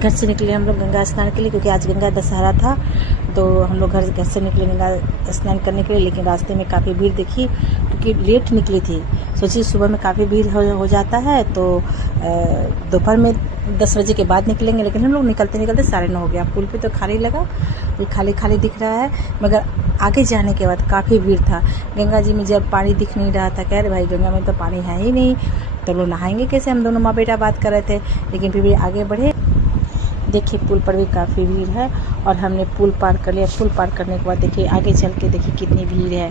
घर से निकले हम लोग गंगा स्नान के लिए, क्योंकि आज गंगा दशहरा था। तो हम लोग घर से निकले गंगा स्नान करने के लिए, लेकिन रास्ते में काफ़ी भीड़ दिखी, क्योंकि लेट निकली थी। सोचिए सुबह में काफ़ी भीड़ हो जाता है, तो दोपहर में 10 बजे के बाद निकलेंगे, लेकिन हम लोग निकलते निकलते 9:30 हो गया। पुल पे तो खाली लगा, ये खाली खाली दिख रहा है, मगर आगे जाने के बाद काफ़ी भीड़ था। गंगा जी में जब पानी दिख नहीं रहा था, कह रहे भाई गंगा में तो पानी है ही नहीं, तो लोग नहाएंगे कैसे। हम दोनों माँ बेटा बात कर रहे थे, लेकिन फिर भी आगे बढ़े। देखिए पुल पर भी काफ़ी भीड़ है, और हमने पुल पार कर लिया। पुल पार करने के बाद देखिए आगे चल के देखिए कितनी भीड़ है।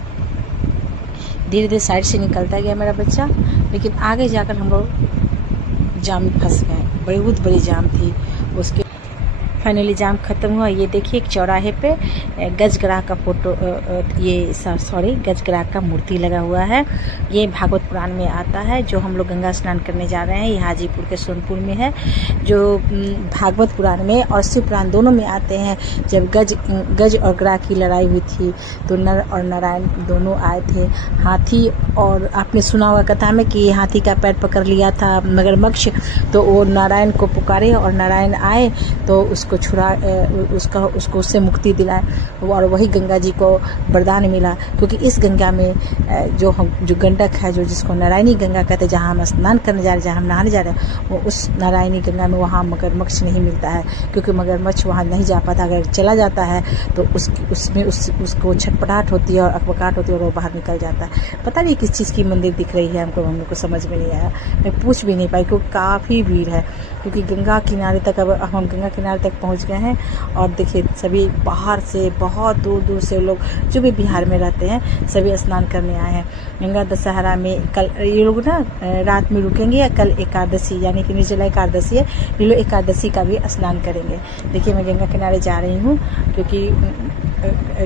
धीरे धीरे साइड से निकलता गया मेरा बच्चा, लेकिन आगे जाकर हम लोग जाम में फंस गए। बहुत बड़ी जाम थी। उसके फाइनली जाम ख़त्म हुआ। ये देखिए एक चौराहे पे गजग्राह का फोटो, गजग्राह का मूर्ति लगा हुआ है। ये भागवत पुराण में आता है। जो हम लोग गंगा स्नान करने जा रहे हैं, ये हाजीपुर के सोनपुर में है। जो भागवत पुराण में और शिव पुराण दोनों में आते हैं। जब गज और ग्राह की लड़ाई हुई थी, तो नर और नारायण दोनों आए थे। हाथी, और आपने सुना हुआ कथा में कि हाथी का पैर पकड़ लिया था मगरमच्छ, तो वो नारायण को पुकारे और नारायण आए तो उसको उससे मुक्ति दिलाए, और वही गंगा जी को वरदान मिला। क्योंकि इस गंगा में जो गंडक है, जो जिसको नारायणी गंगा कहते हैं, जहाँ हम स्नान करने जा रहे हैं, जहाँ हम नहाने जा रहे हैं, वो उस नारायणी गंगा में वहाँ मगरमच्छ नहीं मिलता है, क्योंकि मगरमच्छ वहाँ नहीं जा पाता। अगर चला जाता है तो उसमें उसको छटपटाहट होती है और अकबकाहट होती है, और वो बाहर निकल जाता है। पता नहीं किस चीज़ की मंदिर दिख रही है हमको, हम लोग को समझ में नहीं आया। मैं पूछ भी नहीं पाई, क्योंकि काफ़ी भीड़ है। क्योंकि गंगा किनारे तक, अब हम गंगा किनारे तक पहुंच गए हैं, और देखिए सभी बाहर से बहुत दूर दूर से लोग जो भी बिहार में रहते हैं सभी स्नान करने आए हैं। गंगा दशहरा में कल ये लोग ना रात में रुकेंगे, कल एकादशी यानी कि निर्जला एकादशी है, ये लोग एकादशी का भी स्नान करेंगे। देखिए मैं गंगा किनारे जा रही हूँ, क्योंकि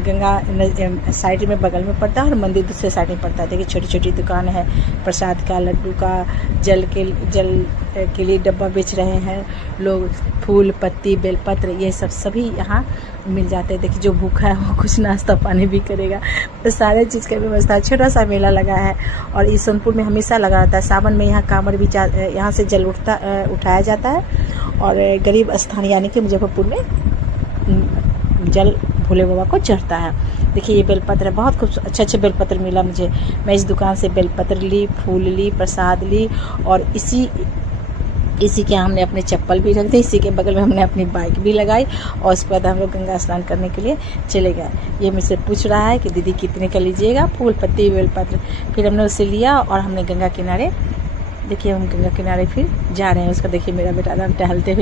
गंगा साइड में बगल में पड़ता है और मंदिर दूसरे साइड में पड़ता है। देखिए छोटी छोटी दुकान है, प्रसाद का, लड्डू का, जल के लिए डब्बा बेच रहे हैं लोग। फूल पत्ती बेलपत्र ये सब सभी यहाँ मिल जाते हैं। देखिए जो भूखा है वो कुछ नाश्ता पानी भी करेगा, तो सारे चीज़ का व्यवस्था। छोटा सा मेला लगा है, और इस सोनपुर में हमेशा लगा रहता है। सावन में यहाँ कांवड़ भी यहाँ से जल उठाया जाता है, और गरीब स्थान यानी कि मुजफ्फरपुर में जल भोले बाबा को चढ़ता है। देखिए ये बेलपत्र है, बहुत खूब अच्छे बेलपत्र मिला मुझे। मैं इस दुकान से बेलपत्र ली, फूल ली, प्रसाद ली, और इसी के हमने अपने चप्पल भी रख दी। इसी के बगल में हमने अपनी बाइक भी लगाई, और उसके बाद हम लोग गंगा स्नान करने के लिए चले गए। ये मुझसे पूछ रहा है कि दीदी कितने का लीजिएगा, फूल पत्ती बेलपत्र। फिर हमने उसे लिया, और हमने गंगा किनारे, देखिए हम गंगा किनारे फिर जा रहे हैं। उसका देखिए मेरा बेटा टहलते हुए